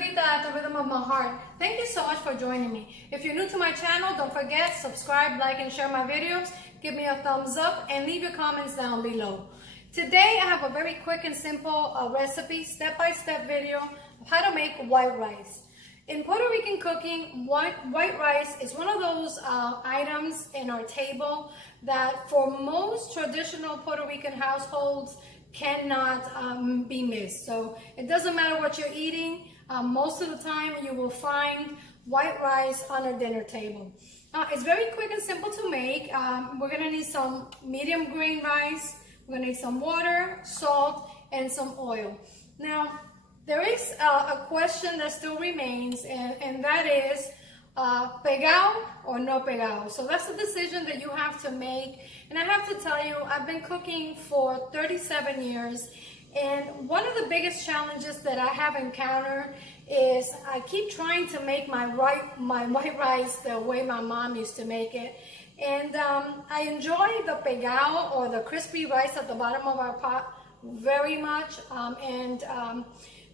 Evita at the Rhythm of My Heart. Thank you so much for joining me. If you're new to my channel, don't forget, subscribe, like, and share my videos. Give me a thumbs up and leave your comments down below. Today, I have a very quick and simple recipe, step-by-step video of how to make white rice. In Puerto Rican cooking, white rice is one of those items in our table that for most traditional Puerto Rican households cannot be missed. So it doesn't matter what you're eating, most of the time you will find white rice on a dinner table. It's very quick and simple to make. We're gonna need some medium grain rice, we're gonna need some water, salt, and some oil. Now, there is a question that still remains, and that is Pegao or no Pegao. So that's a decision that you have to make. And I have to tell you, I've been cooking for 37 years, and one of the biggest challenges that I have encountered is I keep trying to make my white rice the way my mom used to make it. And I enjoy the Pegao or the crispy rice at the bottom of our pot very much.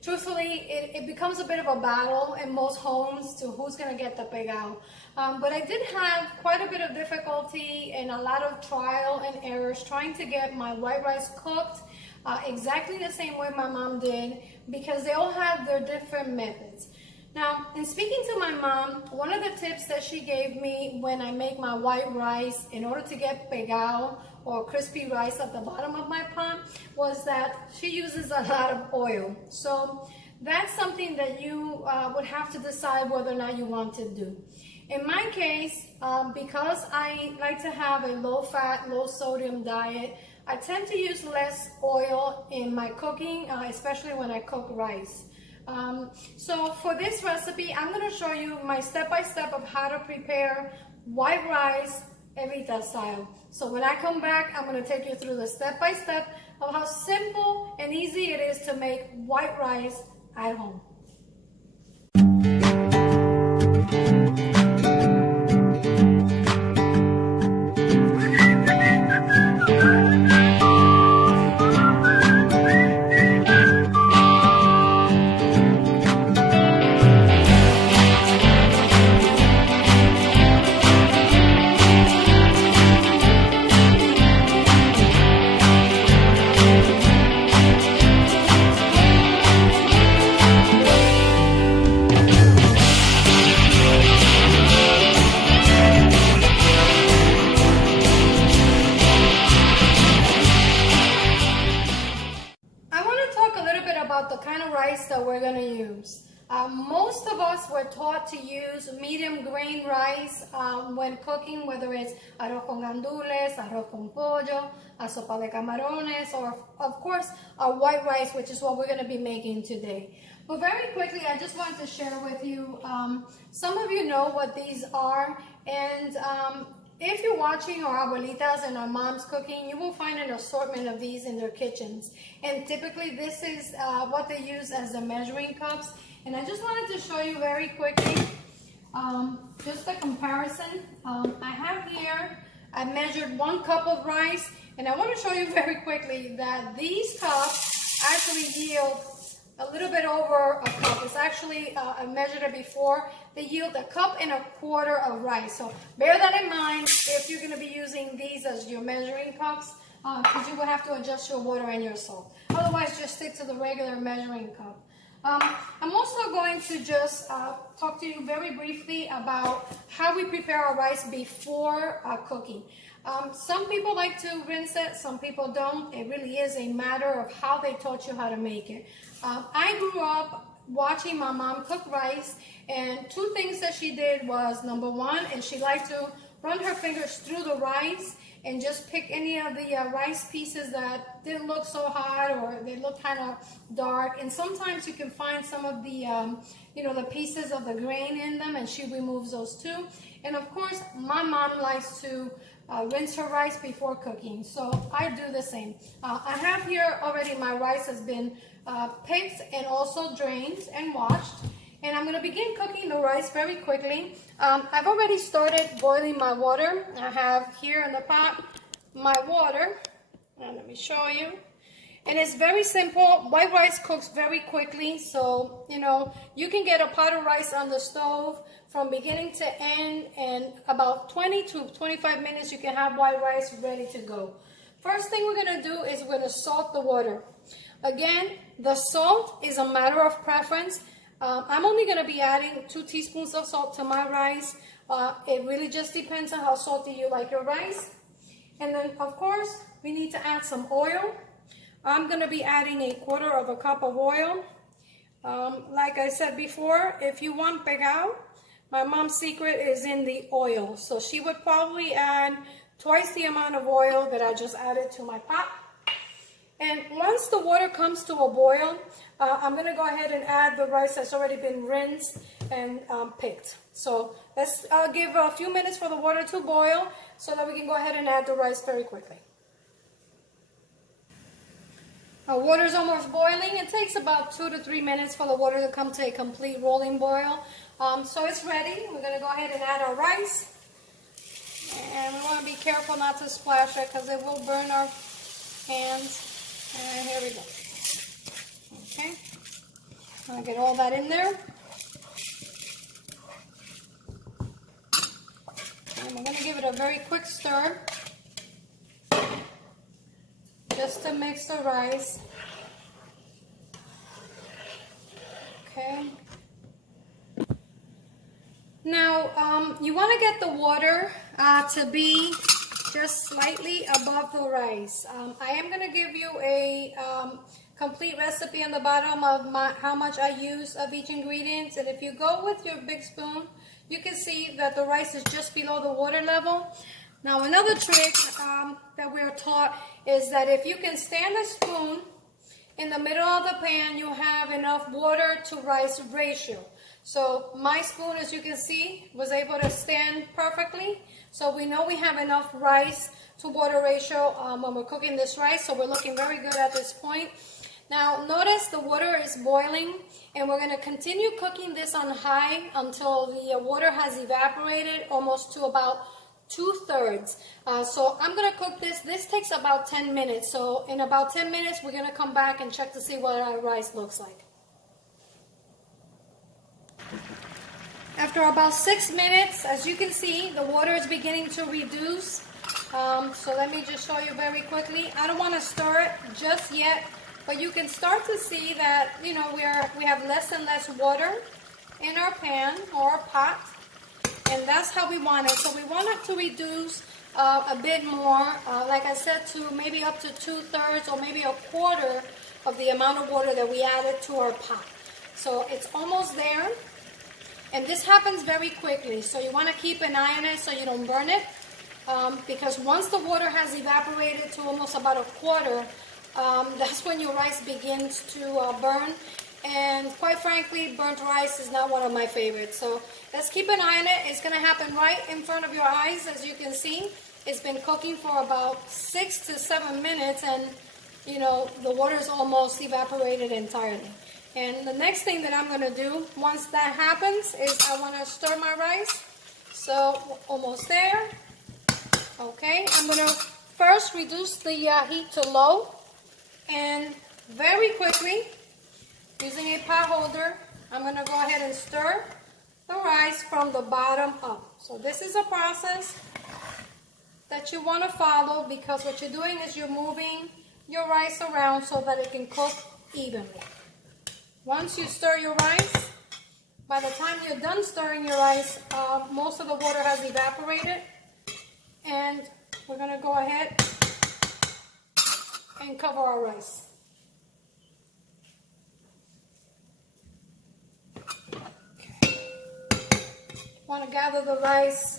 Truthfully, it becomes a bit of a battle in most homes to who's going to get the Pegao. But I did have quite a bit of difficulty and a lot of trial and errors trying to get my white rice cooked exactly the same way my mom did, because they all have their different methods. Now, in speaking to my mom, one of the tips that she gave me when I make my white rice in order to get Pegao or crispy rice at the bottom of my pot was that she uses a lot of oil. So that's something that you would have to decide whether or not you want to do. In my case, because I like to have a low-fat, low-sodium diet, I tend to use less oil in my cooking, especially when I cook rice. So for this recipe, I'm going to show you my step-by-step of how to prepare white rice Evita style. So when I come back, I'm going to take you through the step-by-step of how simple and easy it is to make white rice at home. The kind of rice that we're going to use. Most of us were taught to use medium grain rice when cooking, whether it's arroz con gandules, arroz con pollo, a sopa de camarones, or of course our white rice, which is what we're going to be making today. But very quickly, I just wanted to share with you, some of you know what these are, and if you're watching our abuelitas and our moms cooking, you will find an assortment of these in their kitchens. And typically this is what they use as the measuring cups. And I just wanted to show you very quickly, just a comparison. I have here, I measured 1 cup of rice, and I want to show you very quickly that these cups actually yield a little bit over a cup. It's actually, I measured it before, they yield 1.25 cups of rice. So bear that in mind if you're going to be using these as your measuring cups, because you will have to adjust your water and your salt. Otherwise, just stick to the regular measuring cup. I'm also going to just talk to you very briefly about how we prepare our rice before cooking. Some people like to rinse it, some people don't. It really is a matter of how they taught you how to make it. I grew up watching my mom cook rice, and 2 things that she did was, number 1, and she liked to run her fingers through the rice and just pick any of the rice pieces that didn't look so hot or they look kind of dark. And sometimes you can find some of the, the pieces of the grain in them, and she removes those too. And of course, my mom likes to rinse her rice before cooking, so I do the same. I have here already my rice has been picked and also drained and washed. And I'm going to begin cooking the rice very quickly. I've already started boiling my water. I have here in the pot my water. And let me show you. And it's very simple. White rice cooks very quickly. So, you know, you can get a pot of rice on the stove from beginning to end. And about 20 to 25 minutes, you can have white rice ready to go. First thing we're going to do is we're going to salt the water. Again, the salt is a matter of preference. I'm only going to be adding 2 teaspoons of salt to my rice. It really just depends on how salty you like your rice. And then, of course, we need to add some oil. I'm going to be adding 1/4 cup of oil. Like I said before, if you want Pegao, my mom's secret is in the oil. So she would probably add twice the amount of oil that I just added to my pot. And once the water comes to a boil, I'm going to go ahead and add the rice that's already been rinsed and picked. So let's give a few minutes for the water to boil so that we can go ahead and add the rice very quickly. Our water is almost boiling. It takes about 2 to 3 minutes for the water to come to a complete rolling boil. So it's ready. We're going to go ahead and add our rice. And we want to be careful not to splash it because it will burn our hands. And here we go. Okay. I'm going to get all that in there. And we're going to give it a very quick stir. Just to mix the rice. Okay. Now, you want to get the water to be just slightly above the rice. I am going to give you a complete recipe on the bottom of how much I use of each ingredient. And if you go with your big spoon, you can see that the rice is just below the water level. Now, another trick that we're taught is that if you can stand a spoon in the middle of the pan, you have enough water to rice ratio. So my spoon, as you can see, was able to stand perfectly. So we know we have enough rice to water ratio when we're cooking this rice. So we're looking very good at this point. Now, notice the water is boiling, and we're going to continue cooking this on high until the water has evaporated almost to about 2/3. So I'm going to cook this. This takes about 10 minutes. So in about 10 minutes, we're going to come back and check to see what our rice looks like. After about 6 minutes, as you can see, the water is beginning to reduce. So let me just show you very quickly. I don't want to stir it just yet, but you can start to see that, you know, we have less and less water in our pan or pot. And that's how we want it. So we want it to reduce a bit more, like I said, to maybe up to 2/3 or maybe 1/4 of the amount of water that we added to our pot. So it's almost there. And this happens very quickly. So you want to keep an eye on it so you don't burn it. Because once the water has evaporated to almost about 1/4, that's when your rice begins to burn. And quite frankly, burnt rice is not one of my favorites. So let's keep an eye on it. It's going to happen right in front of your eyes. As you can see, it's been cooking for about 6 to 7 minutes. And, you know, the water is almost evaporated entirely. And the next thing that I'm going to do once that happens is I want to stir my rice. So almost there. Okay. I'm going to first reduce the heat to low. And very quickly, using a pot holder, I'm going to go ahead and stir the rice from the bottom up. So this is a process that you want to follow because what you're doing is you're moving your rice around so that it can cook evenly. Once you stir your rice, by the time you're done stirring your rice, most of the water has evaporated. And we're going to go ahead and cover our rice. Want to gather the rice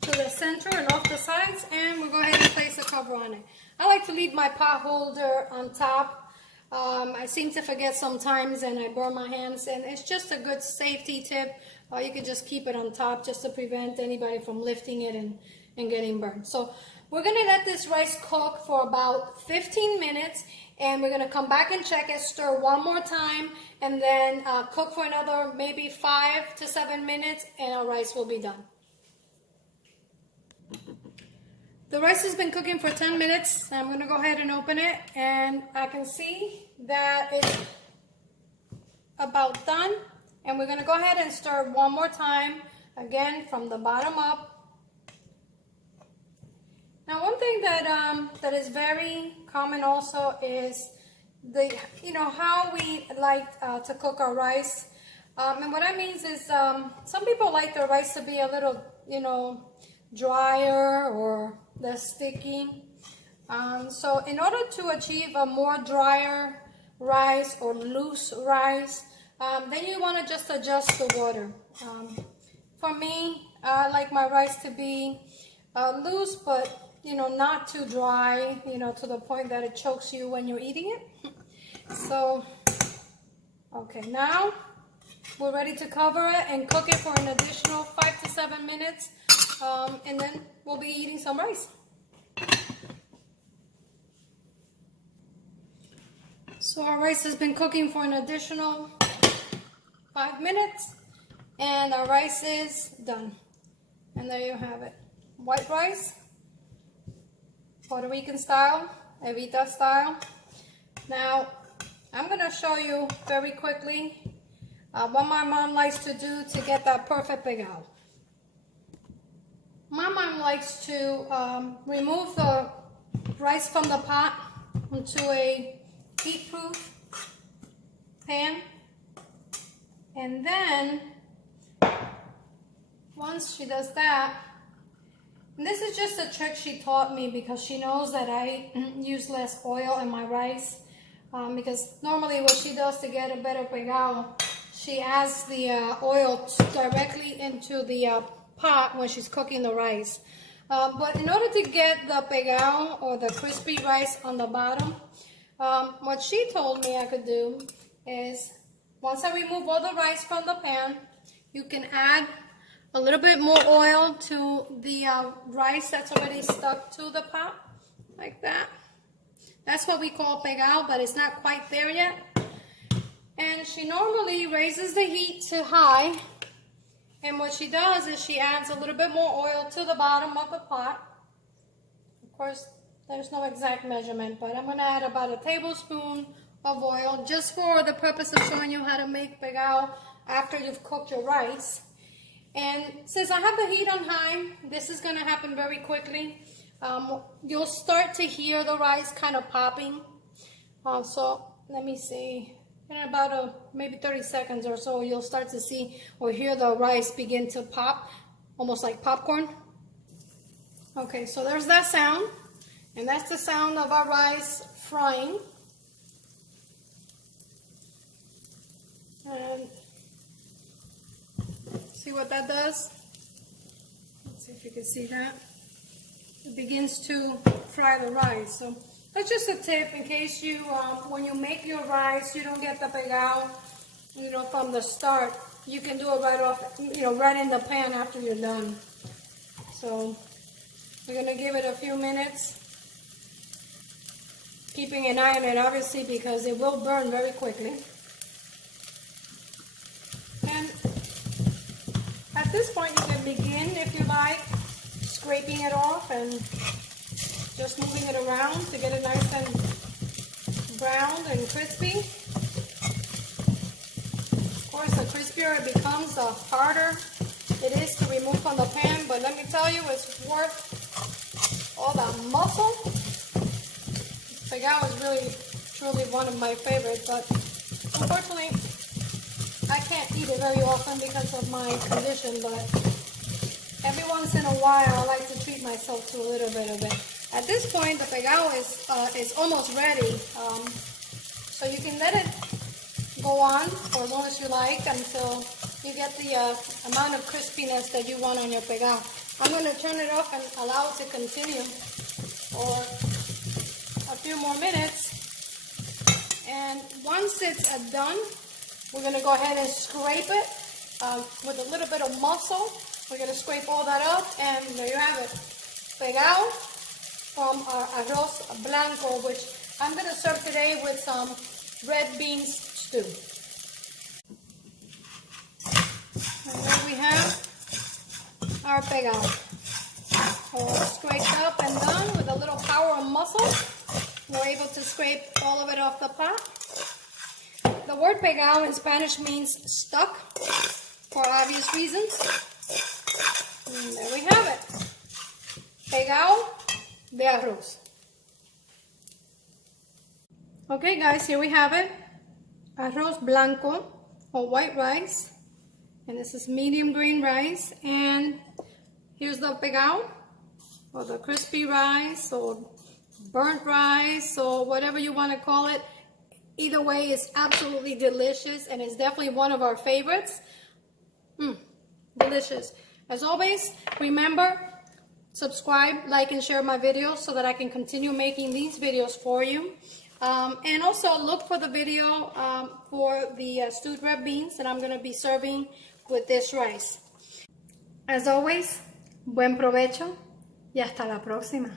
to the center and off the sides, and we'll go ahead and place a cover on it. I like to leave my pot holder on top. I seem to forget sometimes and I burn my hands, and it's just a good safety tip. You can just keep it on top just to prevent anybody from lifting it and getting burned. So we're going to let this rice cook for about 15 minutes, and we're going to come back and check it, stir one more time, and then cook for another maybe 5 to 7 minutes, and our rice will be done. The rice has been cooking for 10 minutes. I'm going to go ahead and open it, and I can see that it's about done. And we're going to go ahead and stir one more time, again from the bottom up. Now, one thing that is very common also is how we like to cook our rice. And what that means is some people like their rice to be a little, drier or less sticky. So in order to achieve a more drier rice or loose rice, then you want to just adjust the water. For me, I like my rice to be loose, but not too dry, to the point that it chokes you when you're eating it. So, okay, now we're ready to cover it and cook it for an additional 5 to 7 minutes, and then we'll be eating some rice. So our rice has been cooking for an additional 5 minutes, and our rice is done. And there you have it. White rice, Puerto Rican style, Evita style. Now, I'm going to show you very quickly what my mom likes to do to get that perfect pegao. My mom likes to remove the rice from the pot into a heat-proof pan. And then, once she does that, and this is just a trick she taught me because she knows that I use less oil in my rice. Because normally what she does to get a better pegao, she adds the oil directly into the pot when she's cooking the rice. But in order to get the pegao or the crispy rice on the bottom, what she told me I could do is, once I remove all the rice from the pan, you can add a little bit more oil to the rice that's already stuck to the pot, like that. That's what we call pegao, but it's not quite there yet. And she normally raises the heat to high. And what she does is she adds a little bit more oil to the bottom of the pot. Of course, there's no exact measurement, but I'm going to add about a tablespoon of oil just for the purpose of showing you how to make pegao after you've cooked your rice. And since I have the heat on high, this is going to happen very quickly. You'll start to hear the rice kind of popping. So let me see, in about maybe 30 seconds or so, you'll start to see or hear the rice begin to pop, almost like popcorn. Okay, so there's that sound, and that's the sound of our rice frying. And see what that does? Let's see if you can see that. It begins to fry the rice. So that's just a tip in case you, when you make your rice, you don't get the pegao, from the start. You can do it right off, right in the pan after you're done. So we're gonna give it a few minutes, keeping an eye on it, obviously, because it will burn very quickly. And at this point, you can begin, if you like, scraping it off and just moving it around to get it nice and browned and crispy. Of course, the crispier it becomes, the harder it is to remove from the pan, but let me tell you, it's worth all the muscle. Pegao is really, truly one of my favorites, but unfortunately, I can't eat it very often because of my condition, but every once in a while, I like to treat myself to a little bit of it. At this point, the pegao is almost ready, so you can let it go on for as long as you like until you get the amount of crispiness that you want on your pegao. I'm going to turn it off and allow it to continue for a few more minutes. And once it's done, we're going to go ahead and scrape it with a little bit of muscle. We're going to scrape all that up, and there you have it. Pegao from our Arroz Blanco, which I'm going to serve today with some red beans stew. And there we have our pegao, all scraped up and done. we're able to scrape all of it off the pot. The word pegao in Spanish means stuck, for obvious reasons. And there we have it. Pegao de arroz. Okay guys, here we have it. Arroz Blanco, or white rice. And this is medium green rice. And here's the pegao, or the crispy rice, or burnt rice, or whatever you want to call it. Either way, it's absolutely delicious, and it's definitely one of our favorites. Delicious. As always, remember, subscribe, like, and share my videos so that I can continue making these videos for you. And also look for the video for the stewed red beans that I'm going to be serving with this rice. As always, buen provecho y hasta la próxima.